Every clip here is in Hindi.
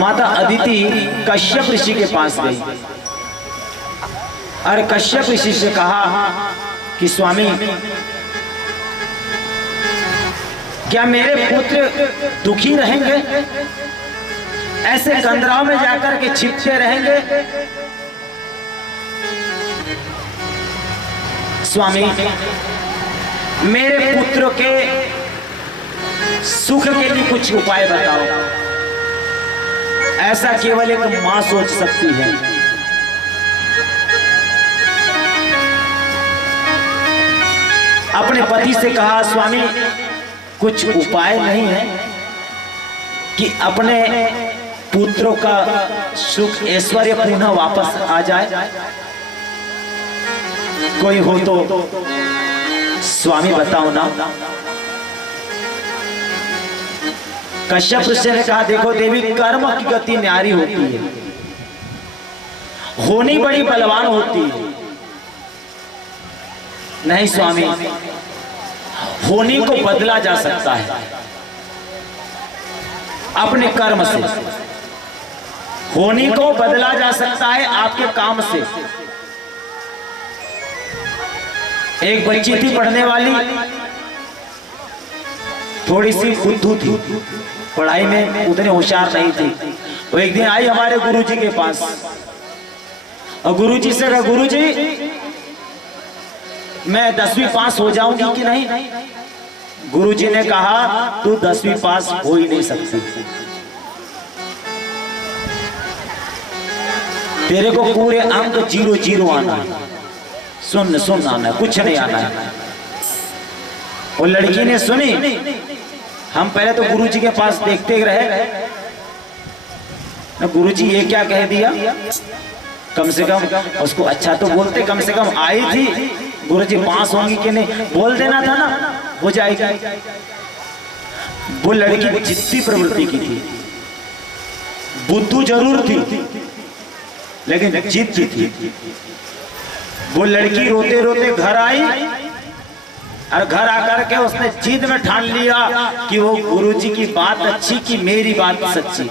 माता अदिति कश्यप ऋषि के पास गई और कश्यप ऋषि से कहा कि स्वामी, क्या मेरे पुत्र दुखी रहेंगे, ऐसे कंदराओं में जाकर के छिपते रहेंगे? स्वामी, मेरे पुत्र के सुख के लिए कुछ उपाय बताओ। ऐसा केवल एक मां सोच सकती है। अपने पति से कहा, स्वामी कुछ उपाय नहीं है कि अपने पुत्रों का सुख ऐश्वर्य पुनः वापस आ जाए? कोई हो तो स्वामी बताओ ना। कश्यप ऋषि ने कहा, देखो देवी, कर्म की गति न्यारी होती है, होनी बड़ी बलवान होती है। नहीं स्वामी, होनी को बदला जा सकता है अपने कर्म से, होनी को बदला जा सकता है आपके काम से। एक बच्ची थी पढ़ने वाली, थोड़ी सी बुद्धू थी, पढ़ाई में उतने होशियार नहीं थी। वो एक दिन आई हमारे गुरुजी के पास और गुरुजी से कहा, गुरुजी मैं 10वीं पास हो जाऊंगी कि नहीं? गुरुजी ने कहा, तू 10वीं पास हो ही नहीं सकती, तेरे को पूरे अंक 0 आना है, सुन आना है, कुछ नहीं आना है। वो लड़की ने सुनी। हम पहले तो गुरुजी के पास देखते रहे, गुरुजी ये क्या कह दिया, कम से कम उसको अच्छा तो बोलते, कम से कम आई थी, गुरुजी पास होंगी कि नहीं बोल देना था ना, हो जाएगी। वो लड़की जिद्दी प्रवृत्ति की थी, बुद्धू जरूर थी लेकिन जिद थी। वो लड़की रोते रोते घर आई और घर आकर के उसने जिद में ठान लिया कि वो गुरुजी की बात अच्छी कि मेरी बात सच्ची,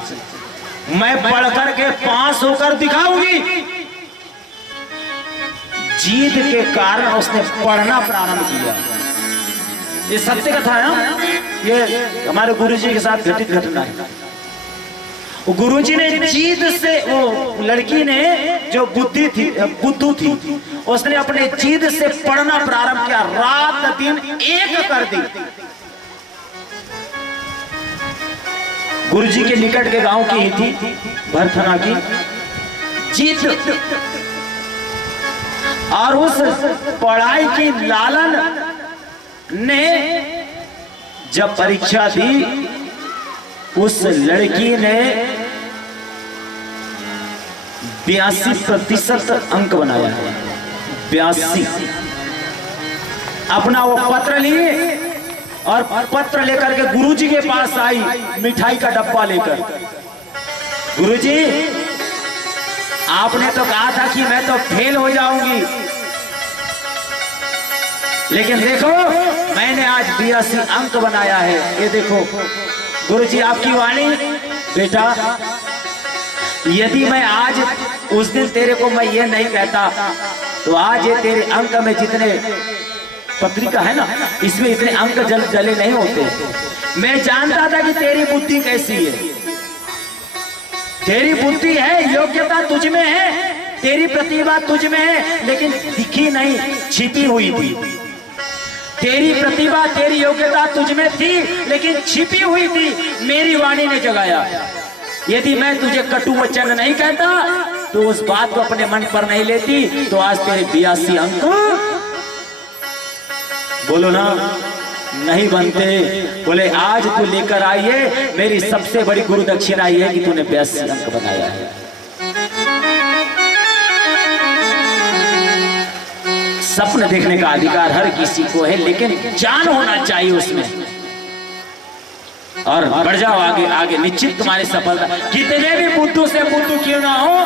मैं पढ़ करके पास होकर दिखाऊंगी। जिद के कारण उसने पढ़ना प्रारंभ किया। ये सत्य कथा है, ये हमारे गुरुजी के साथ घटित घटना है। गुरुजी ने जिद से, वो लड़की ने जो बुद्धू थी, उसने अपने जिद से पढ़ना प्रारंभ किया, रात दिन एक कर दी। गुरुजी के निकट के गांव की ही थी, भरथना की। जिद और उस पढ़ाई की लालन ने जब परीक्षा दी, उस लड़की ने 82% अंक बनाया। 82। अपना वो पत्र लिए और पत्र लेकर के गुरुजी के पास आई, मिठाई का डब्बा लेकर। गुरुजी, आपने तो कहा था कि मैं तो फेल हो जाऊंगी, लेकिन देखो मैंने आज 82 अंक बनाया है, ये देखो। गुरुजी आपकी वाणी, बेटा यदि मैं आज उस दिन तेरे को मैं ये नहीं कहता तो आज ये तेरे अंक में जितने पत्रिका है ना, इसमें इतने अंक जले नहीं होते। मैं जानता था कि तेरी बुद्धि कैसी है, तेरी बुद्धि है, योग्यता तुझ में है, तेरी प्रतिभा तुझ में है, लेकिन दिखी नहीं, छिपी हुई थी। तेरी प्रतिभा, तेरी योग्यता तुझ में थी लेकिन छिपी हुई थी, मेरी वाणी ने जगाया। यदि मैं तुझे कटु वचन नहीं कहता तो उस बात को अपने मन पर नहीं लेती, तो आज तेरे 82 अंक बोलो ना नहीं बनते। बोले आज तू लेकर आई है, मेरी सबसे बड़ी गुरु दक्षिणा ये है कि तूने 82 अंक बनाया है। सपन देखने का अधिकार हर किसी को है, लेकिन ज्ञान होना चाहिए उसमें। और बढ़ जाओ आगे आगे, निश्चित तुम्हारी सफलता। कितने भी बुद्धू से बुद्धू क्यों ना हो,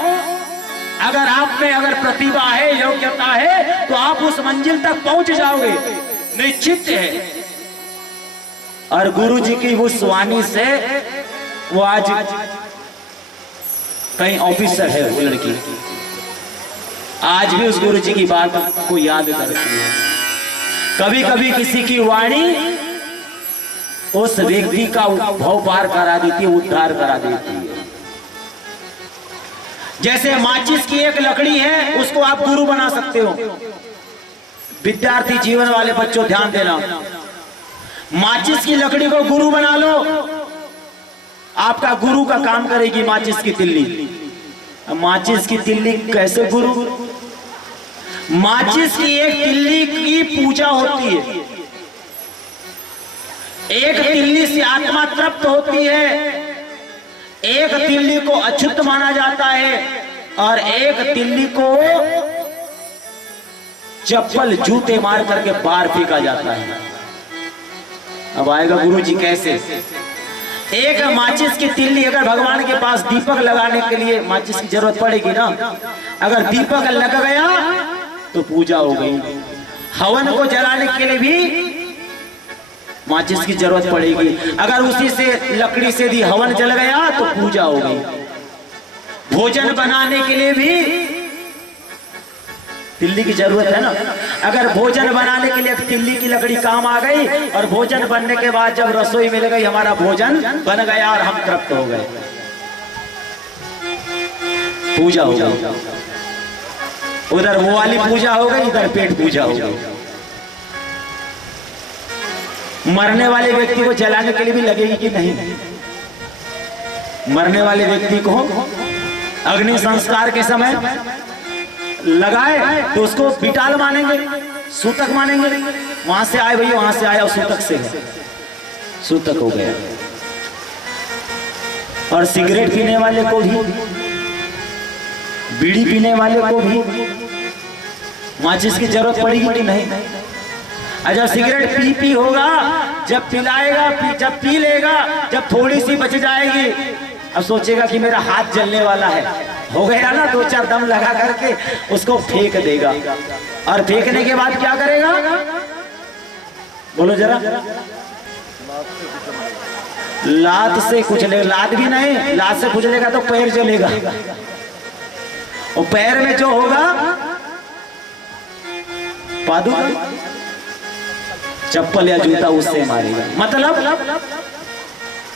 अगर आप में अगर प्रतिभा है, योग्यता है, तो आप उस मंजिल तक पहुंच जाओगे, निश्चित है। और गुरु जी की उस वाणी से वो आज कहीं ऑफिसर है वो लड़की, आज भी उस गुरु जी की बात को याद करती है। कभी कभी किसी की वाणी उस व्यक्ति का भव पार करा देती है, उद्धार करा देती है। जैसे माचिस की एक लकड़ी है, उसको आप गुरु बना सकते हो। विद्यार्थी जीवन वाले बच्चों ध्यान देना, माचिस की लकड़ी को गुरु बना लो, आपका गुरु का काम करेगी माचिस की तिल्ली। माचिस की तिल्ली कैसे गुरु? माचिस की एक तिल्ली की पूजा होती है। एक तिल्ली से आत्मा तृप्त होती है, एक तिल्ली को अछूत माना जाता है और एक तिल्ली को चप्पल जूते मार करके बाहर फेंका जाता है। अब आएगा गुरु जी कैसे? एक माचिस की तिल्ली, अगर भगवान के पास दीपक लगाने के लिए माचिस की जरूरत पड़ेगी ना, अगर दीपक लग गया तो पूजा हो गई। हवन को जलाने के लिए भी माचिस की जरूरत पड़ेगी, अगर उसी से लकड़ी से भी हवन जल गया तो पूजा हो गई। भोजन बनाने के लिए भी तिल्ली की जरूरत है ना, अगर भोजन बनाने के लिए तिल्ली की लकड़ी काम आ गई और भोजन बनने के बाद जब रसोई मिल गई, हमारा भोजन बन गया और हम तृप्त हो गए, पूजा हो गई। उधर वो वाली पूजा हो गई, इधर पेट पूजा हो गई। मरने वाले व्यक्ति को जलाने के लिए भी लगेगी कि नहीं? मरने वाले व्यक्ति को अग्नि संस्कार के समय लगाए तो उसको बिटाल मानेंगे, सूतक मानेंगे। वहां से आए भैया, वहां से आया और सूतक से है, सूतक हो गया। और सिगरेट पीने वाले को भी, बीड़ी पीने वाले को भी माचिस की जरूरत पड़ेगी कि नहीं? जब सिगरेट पी होगा, जब पिलाएगा, जब पी लेगा, जब थोड़ी सी बच जाएगी, अब सोचेगा कि मेरा हाथ जलने वाला है, हो गया ना, दो चार दम लगा करके उसको फेंक देगा। और फेंकने के बाद क्या करेगा? बोलो जरा। लात से कुचलेगा, लात भी नहीं, लात से कुचलेगा तो पैर जलेगा, और पैर में जो होगा पादुका, चप्पल या जूता उससे मारेगा। मतलब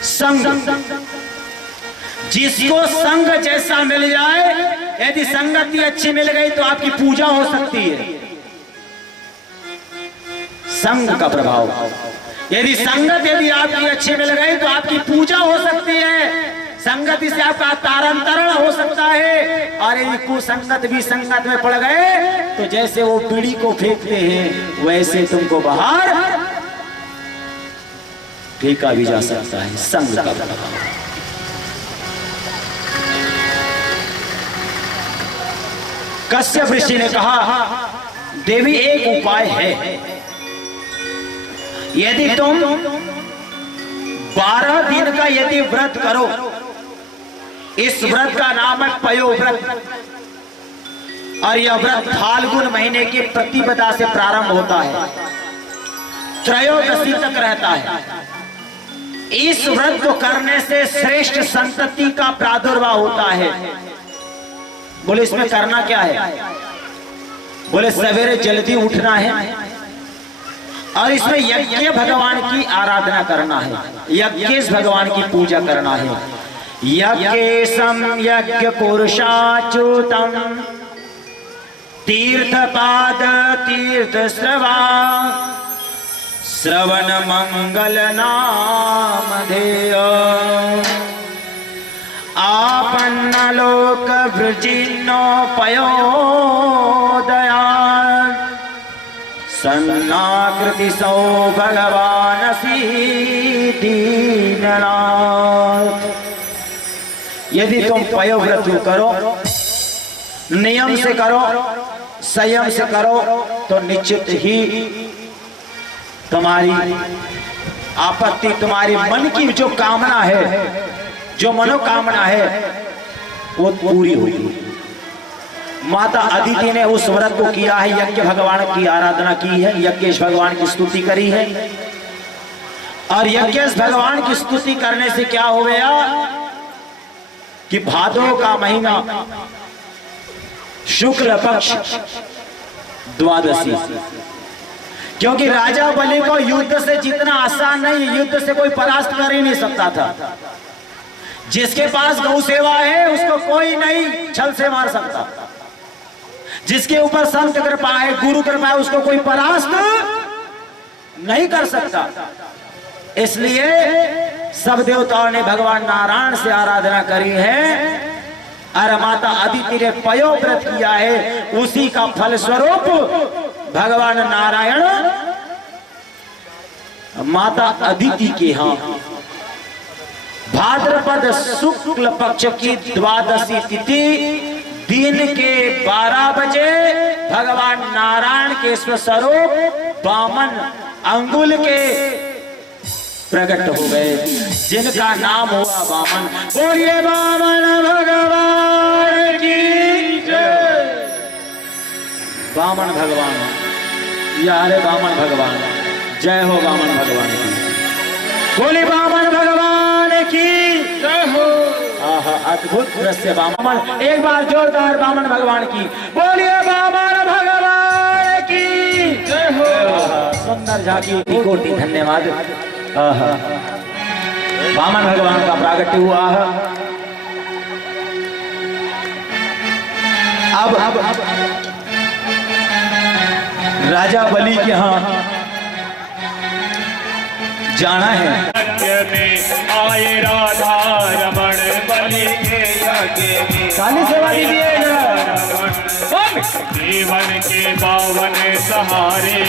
संग, जिसको संग जैसा मिल जाए, यदि संगति अच्छी मिल गई तो आपकी पूजा हो सकती है। संग का प्रभाव, यदि संगत यदि आपकी अच्छी मिल गई तो आपकी पूजा हो सकती है, संगति से आपका तारंतरण हो सकता है। और यदि कुसंगत भी संगत में पड़ गए तो जैसे वो बीड़ी को फेंकते हैं वैसे तुमको बाहर फेंका भी जा सकता है। संग का प्रभाव। कश्यप ऋषि ने कहा, देवी एक उपाय है, यदि तुम 12 दिन का यदि व्रत करो, इस व्रत का नाम है पयो व्रत, और यह व्रत फाल्गुन महीने की प्रतिपदा से प्रारंभ होता है, त्रयोदशी तक रहता है। इस व्रत को करने से श्रेष्ठ संतति का प्रादुर्भाव होता है। बोले इसमें करना क्या है? बोले सवेरे जल्दी उठना है और इसमें यज्ञ भगवान की आराधना करना है, यज्ञेश भगवान की पूजा करना है। यज्ञेशम यज्ञ पुरुषाच्युतम तीर्थपाद तीर्थ श्रवण मंगल नामधेय आपन्न लोक वृजिन्नो पयोदया सन्नाकृति सौ भगवान दीननाथ। यदि तुम पयोव्रत करो, नियम से करो, संयम से करो, तो निश्चित ही तुम्हारी आपत्ति, तुम्हारी मन की जो कामना है, जो मनोकामना है, वो पूरी होगी। माता अदिति ने उस व्रत को किया है, यज्ञ भगवान की आराधना की है, यज्ञेश भगवान की स्तुति करी है। और यज्ञेश भगवान की स्तुति करने से क्या हो गया? कि भादो का महीना शुक्ल पक्ष द्वादशी, क्योंकि राजा बलि को युद्ध से जितना आसान नहीं, युद्ध से कोई परास्त कर ही नहीं सकता था। जिसके पास गौ सेवा है उसको कोई नहीं छल से मार सकता, जिसके ऊपर संत कृपा है, गुरु कृपा है, उसको कोई परास्त नहीं कर सकता। इसलिए सब देवताओं ने भगवान नारायण से आराधना करी है और माता अदिति ने पयोव्रत किया है, उसी का फल स्वरूप भगवान नारायण माता अदिति के यहाँ भाद्रपद शुक्ल पक्ष की द्वादशी तिथि दिन के 12 बजे भगवान नारायण के स्वस्वरूप वामन अंगुल के प्रकट हो गए, जिनका नाम हुआ वामन। बोलिए वामन भगवान की जय। वामन भगवान, यारे वामन भगवान, जय हो वामन भगवान की। बोली वामन भगवान की जय हो। अद्भुत दृश्य वामन, एक बार जोरदार वामन भगवान की। बोलिए वामन भगवान की जय हो। सुंदर झांकी, कोटि धन्यवाद। वामन भगवान का प्रागट्य हुआ है। अब राजा बलि के यहाँ जाना है। आए राधा रमण बलि के काली सेवा जीवन के पावन सहारे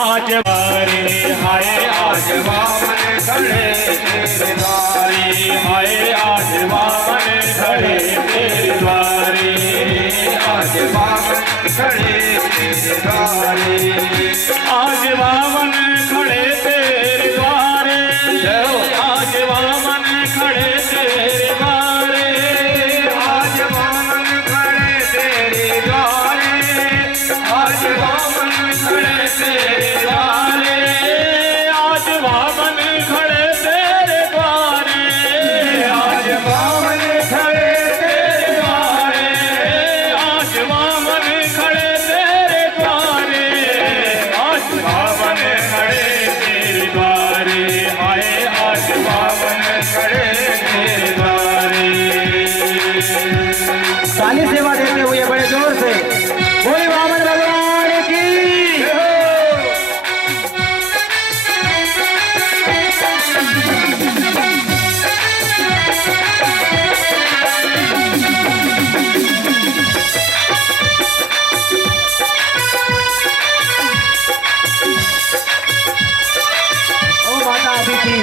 आज बारे हाय, आज वामन खड़े तेरे द्वारे, हाय आज वामन खड़े तेरे द्वारे, आज वामन खड़े तेरे द्वारे, आज वामन खड़े तेरे द्वारे, आज वामन खड़े तेरे द्वारे, आज वामन खड़े तेरे द्वारे, आज वामन खड़े तेरे द्वारे, आज वामन खड़े तेरे द्वारे, आज वामन खड़े तेरे द्वारे, आज वामन खड़े तेरे द्वारे, आज वामन खड़े तेरे द्वारे, हाय आज वामन खड़े तेरे द्वारे। काली सेवा देते हुए बड़े जोर से बोले वामन भगवान की। ओ माता अदिति,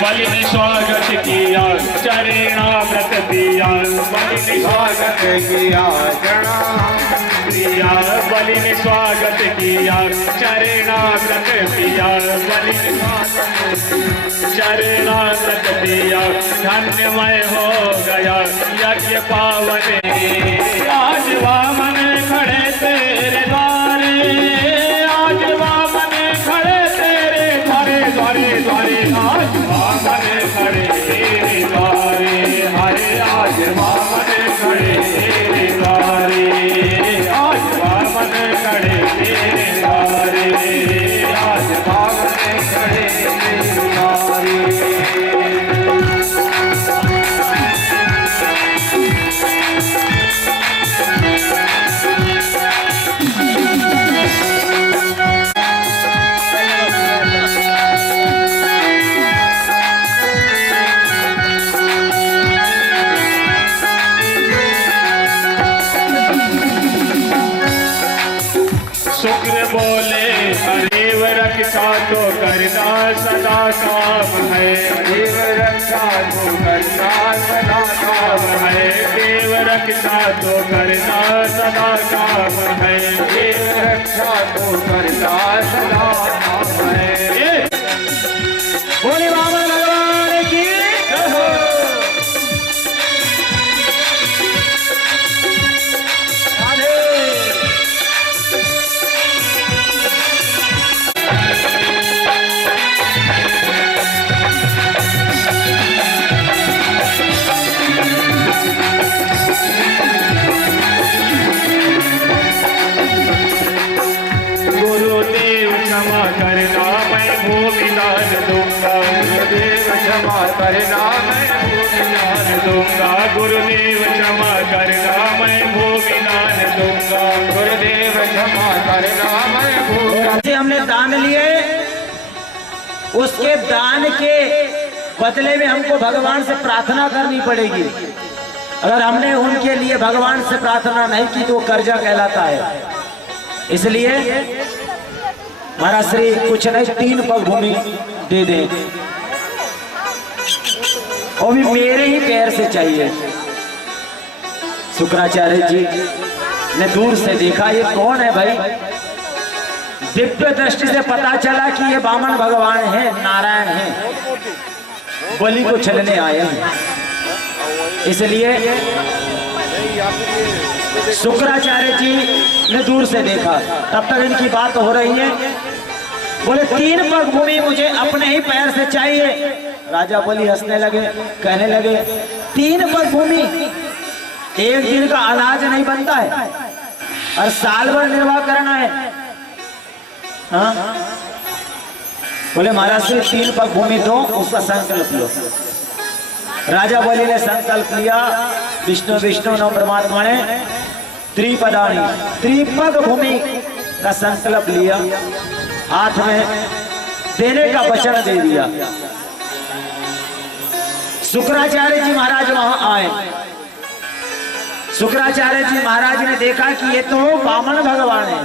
बलि ने स्वागत किया चरणामृत दिया, बलि ने स्वागत किया चरणामृत दिया, बलि ने स्वागत किया चरणामृत दिया, बलि ने चरणामृत दिया, धन्यमय हो गया यज्ञ पावन। आज वामन खड़े तेरे द्वारे, आज वामन खड़े तेरे द्वारे, द्वारे द्वारे, आज वामन खड़े तेरे द्वारे, हरे आज वामन खड़े तेरे द्वारे, आज वामन खड़े तेरे द्वारे, आज वामन खड़े तेरे द्वारे। शुक्र बोले हरेव रक्षा तो करना सदा काम है, देव रक्षा तो करना सदा काम है, देव रक्षा तो करना सदा काम है, देव रक्षा तो करना सदा काम है। बोले वामन भगवान की जय हो। क्षमा करना मैं भूमि दान दूंगा, गुरुदेव क्षमा करना मैं भूमि दान दूंगा, गुरुदेव क्षमा करना मैं भूमि दान दूंगा, गुरुदेव क्षमा करना मैं भूमि। हमने दान लिए, उसके दान के बदले में हमको भगवान से प्रार्थना करनी पड़ेगी। अगर हमने उनके लिए भगवान से प्रार्थना नहीं की तो कर्जा कहलाता है। इसलिए महाराज श्री कुछ नहीं 3 पग भूमि दे दे, वो भी मेरे ही पैर से चाहिए। शुक्राचार्य जी ने दूर से देखा, ये कौन है भाई? दिव्य दृष्टि से पता चला कि ये वामन भगवान है, नारायण है, बलि को छलने आए हैं। इसलिए शुक्राचार्य जी ने दूर से देखा। तब तक इनकी बात हो रही है। बोले 3 पग भूमि मुझे अपने ही पैर से चाहिए। राजा बलि हंसने लगे, कहने लगे 3 पग भूमि, एक दिन का अनाज नहीं बनता है और साल भर निर्वाह करना है। हाँ? बोले महाराज से 3 पग भूमि दो, उसका संकल्प लो। राजा बलि ने संकल्प लिया, विष्णु विष्णु नौ परमात्मा ने त्रिपदानी 3 पग भूमि का संकल्प लिया, हाथ में देने का वचन दे दिया। शुक्राचार्य जी महाराज वहां आए। शुक्राचार्य जी महाराज ने देखा कि ये तो वामन भगवान है,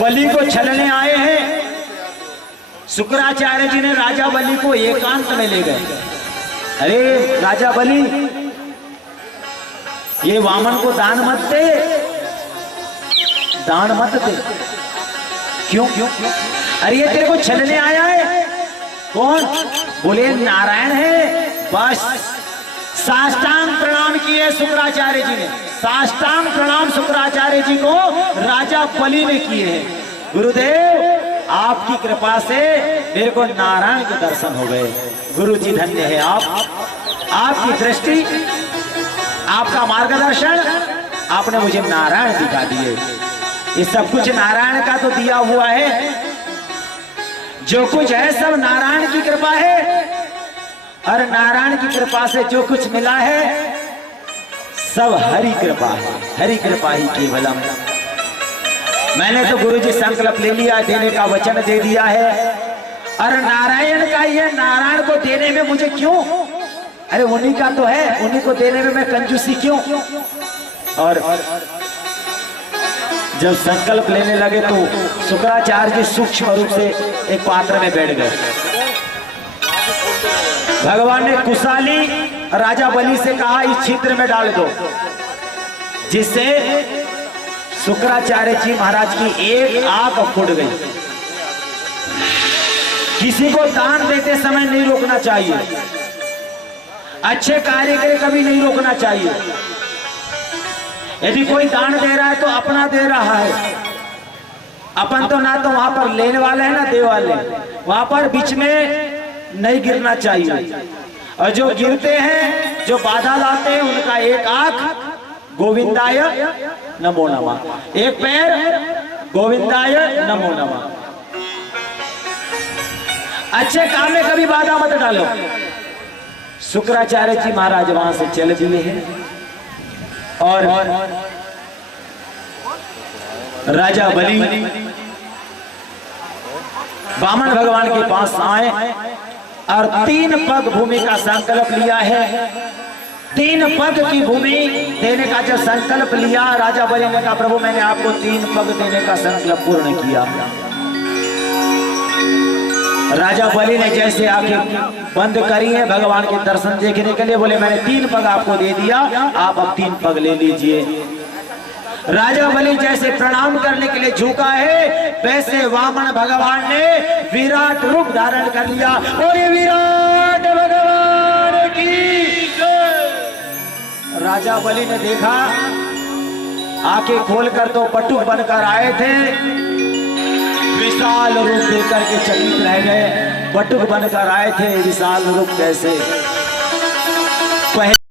बलि को छलने आए हैं। शुक्राचार्य जी ने राजा बलि को एकांत में ले गए। अरे राजा बलि, ये वामन को दान मत दे, दान मत दे। क्यों? अरे ये तेरे को छलने आया है। कौन? बोले नारायण है। बस साष्टांग प्रणाम किए शुक्राचार्य जी ने, साष्टांग प्रणाम शुक्राचार्य जी को राजा बलि ने किए हैं। गुरुदेव आपकी कृपा से मेरे को नारायण के दर्शन हो गए। गुरु जी धन्य है आप, आपकी दृष्टि, आपका मार्गदर्शन, आपने मुझे नारायण दिखा दिए। ये सब कुछ नारायण का तो दिया हुआ है, जो कुछ है सब नारायण की कृपा है। और नारायण की कृपा से जो कुछ मिला है सब हरि कृपा है, हरि कृपा ही केवलम। मैंने तो गुरु जी संकल्प ले लिया, देने का वचन दे दिया है। और नारायण का ये, नारायण को देने में मुझे क्यों, अरे उन्हीं का तो है, उन्हीं को देने में मैं कंजूसी क्यों? और जब संकल्प लेने लगे तो शुक्राचार्य जी सूक्ष्म रूप से एक पात्र में बैठ गए। भगवान ने कुशाली राजा बलि से कहा इस छिद्र में डाल दो, जिससे शुक्राचार्य जी महाराज की एक आंख फूट गई। किसी को दान देते समय नहीं रोकना चाहिए, अच्छे कार्य के लिए कभी नहीं रोकना चाहिए। यदि कोई दान दे रहा है तो अपना दे रहा है, अपन तो ना तो वहां पर लेने वाले हैं ना दे वाले, वहां पर बीच में नहीं गिरना चाहिए। और जो गिरते हैं, जो बाधा लाते हैं, उनका एक आंख गोविंदाय नमो नमः, एक पैर गोविंदाय नमो नमः। अच्छे काम में कभी बाधा मत डालो। शुक्राचार्य जी महाराज वहां से चले दिए हैं और राजा बलि वामन भगवान के पास आए और 3 पग भूमि का संकल्प लिया है। 3 पग की भूमि देने का जब संकल्प लिया, राजा बलि ने कहा प्रभु मैंने आपको 3 पग देने का संकल्प पूर्ण किया। राजा बलि ने जैसे आंखें बंद करी है भगवान के दर्शन देखने के लिए, बोले मैंने 3 पग आपको दे दिया, आप अब 3 पग ले लीजिए। राजा बलि जैसे प्रणाम करने के लिए झुका है, वैसे वामन भगवान ने विराट रूप धारण कर लिया। और ये विराट भगवान की जय। राजा बलि ने देखा, आंखें खोलकर तो बटुक बनकर आए थे, विशाल रूप देखकर के चकित रह गए। बटुक बनकर आए थे, विशाल रूप कैसे?